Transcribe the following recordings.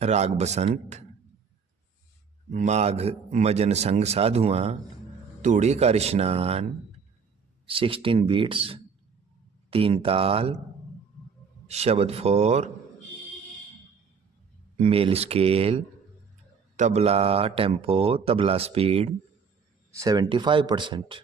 ਰਾਗ ਬਸੰਤ ਮਾਘ ਮਜਨ ਸੰਗ ਸਾਧੂਆਂ ਧੂੜੀ ਕਰ ਇਸ਼ਨਾਨ 16 ਬੀਟਸ तीन ताल शब्द four male scale tabla tempo tabla speed seventy five percent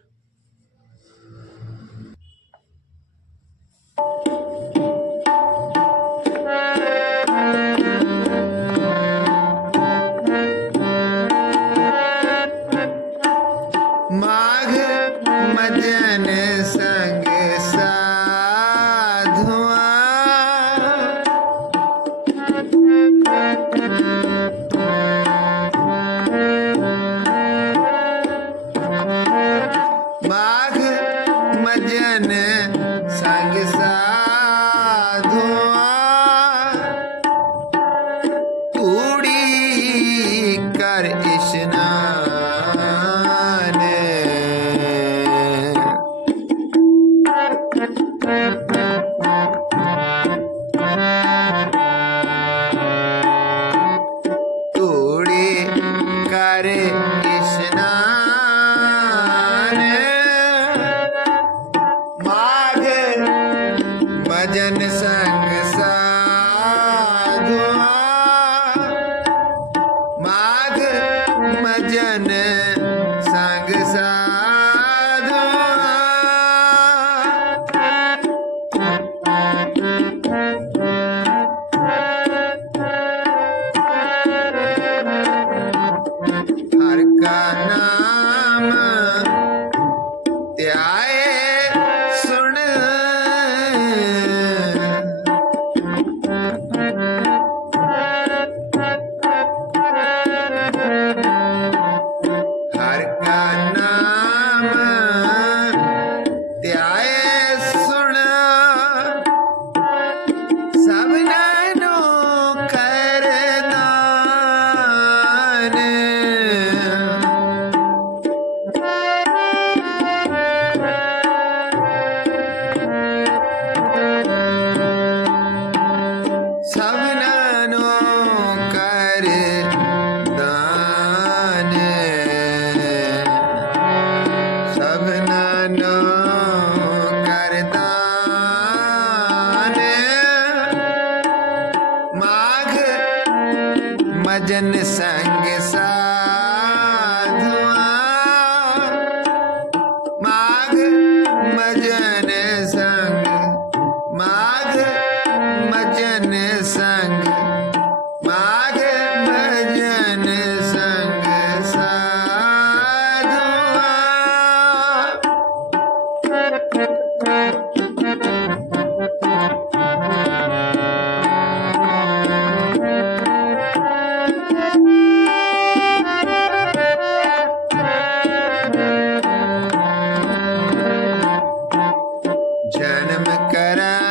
cara.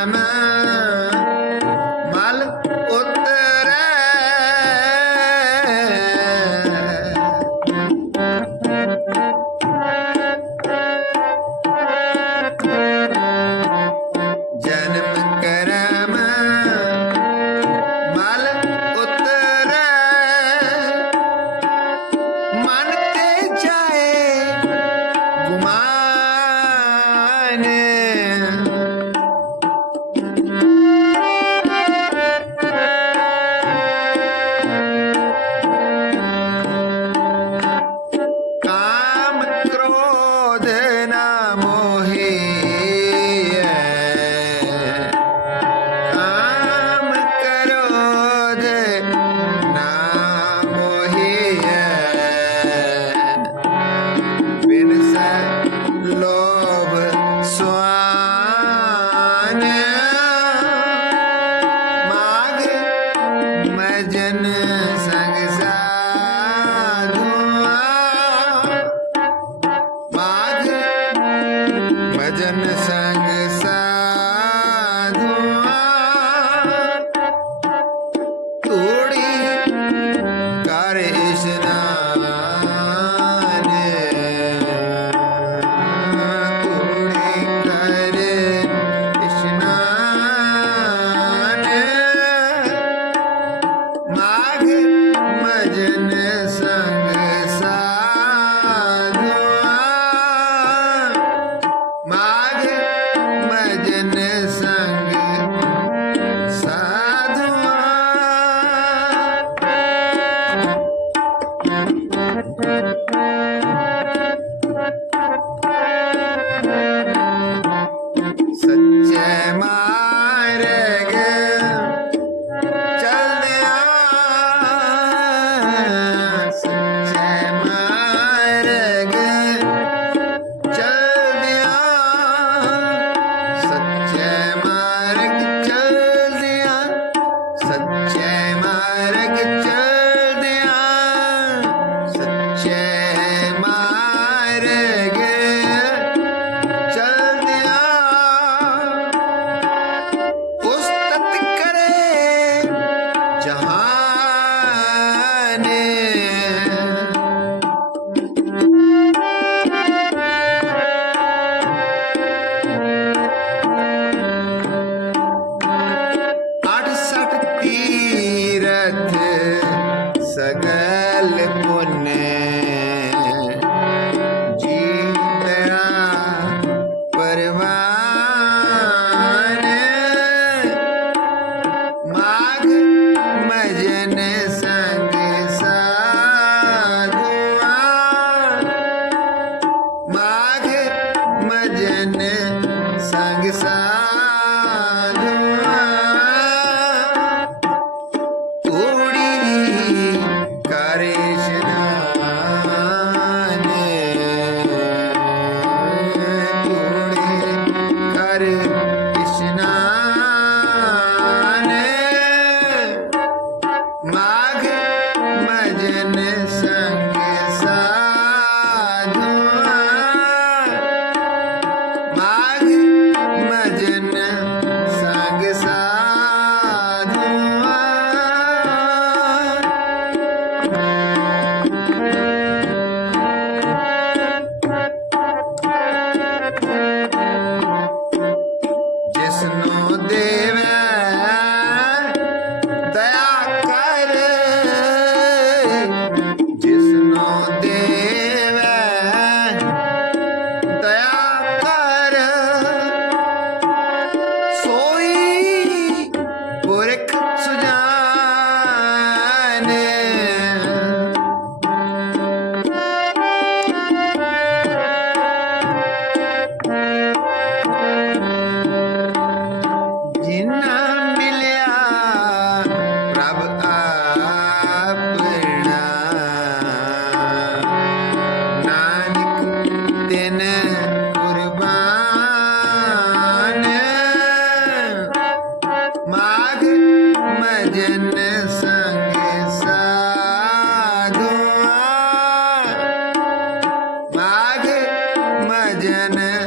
ਮਜਨ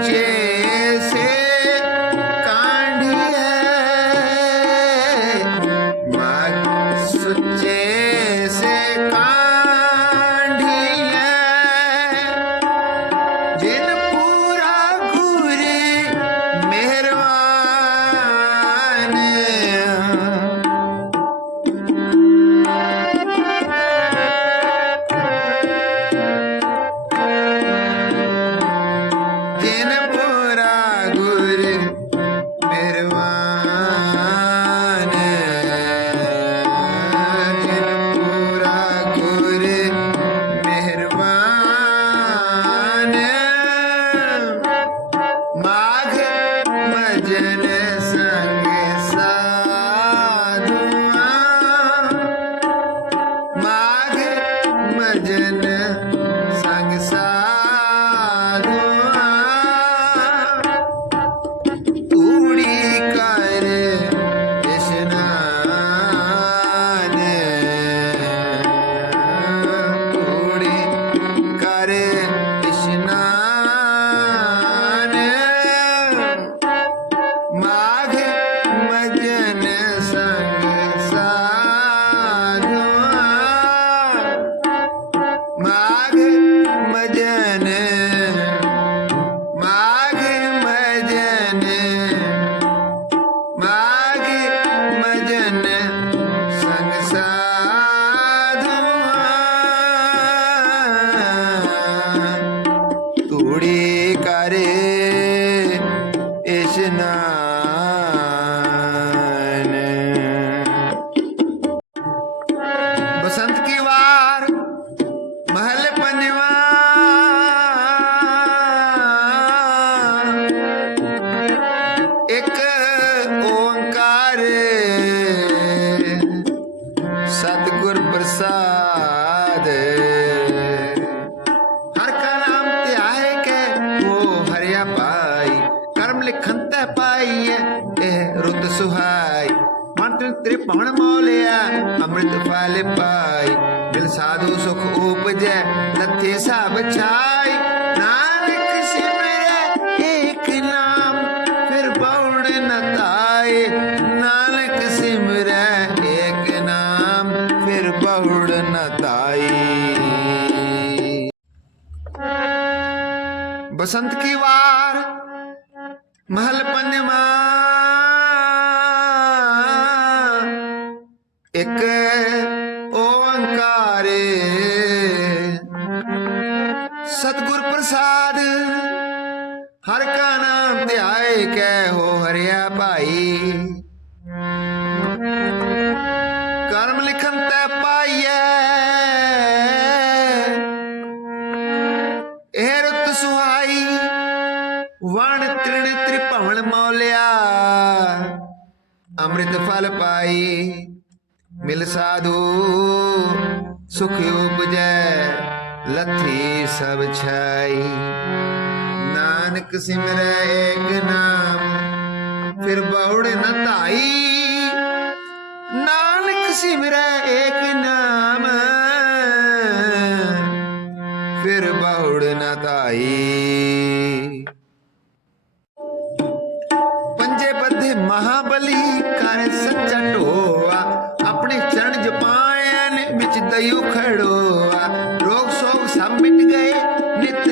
Yeah. ਬਸੰਤ ਕੀ ਵਾਰ, ਮਹਲ ਪੰਜਵਾ। ਇੱਕ ਓੰਕਾਰ। ਸਤਗੁਰ ਪ੍ਰਸਾਦ, ਹਰ ਕਾ ਨਾਮ ਧਿਆਏ ਕੈ ਹੋ ਹਰਿਆ ਭਾਈ। ਅੰਮ੍ਰਿਤ ਪਾਈ, ਮਿਲ ਸਾਧੂ, ਸੁਖ ਉਪਜੈ, ਲੱਥੀ ਸਭ ਛਾਈ। ਨਾਨਕ ਸਿਮਰੈ ਏਕ ਨਾਮ, ਫਿਰ ਬਹੁੜ ਨ ਧਾਈ। ਨਾਨਕ ਸਿਮਰੈ ਰੋਗ ਸੋਗ ਸਭ ਮਿਟ ਗਏ ਨਿਤ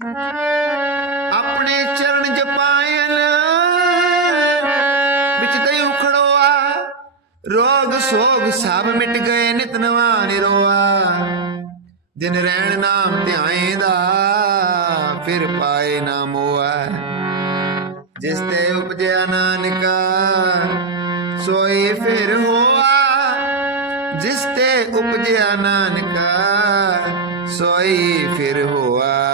ਆਪਣੇ ਚਰਨ ਜਪਾਇਨ ਵਿੱਚ ਤੇ ਉਖੜੋਆ, ਰੋਗ ਸੋਗ ਸਭ ਮਿਟ ਗਏ ਨਿਤ ਨਵਾ ਨਿਰੋਆ ਦਿਨ ਰਹਿਣ ਨਾਮ ਧਿਆਏਂਦਾ ਫਿਰ ਪਾਏ ਨਾ ਮੋਆ ਜਿਸ ਤੇ ਉਪਜਿਆ ਨਾਨਕਾ ਸੋਈ ਫਿਰ ਹੋਆ। ਜਿਸ ਤੇ ਉਪਜਿਆ ਨਾਨਕਾ ਸੋਈ ਫਿਰ ਹੋਆ।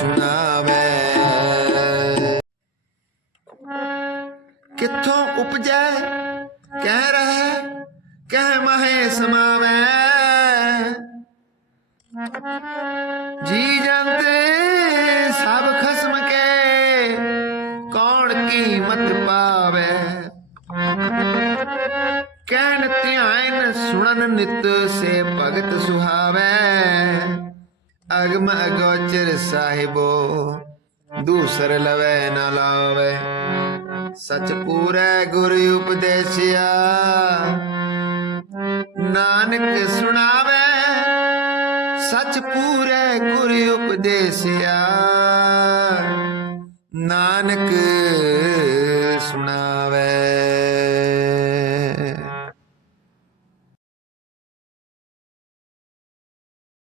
ਨਾਨਕ ਅਗਮ ਅਗੋਚਰ ਸਾਹਿਬੋ, ਦੂਸਰ ਲਵੇ ਨਾ ਲਾਵੇ। ਸਚ ਪੂਰੈ ਗੁਰ ਉਪਦੇਸਿਆ, ਨਾਨਕ ਸੁਣਾਵੇ। ਸਚ ਪੂਰੈ ਗੁਰ ਉਪਦੇਸਿਆ, ਨਾਨਕ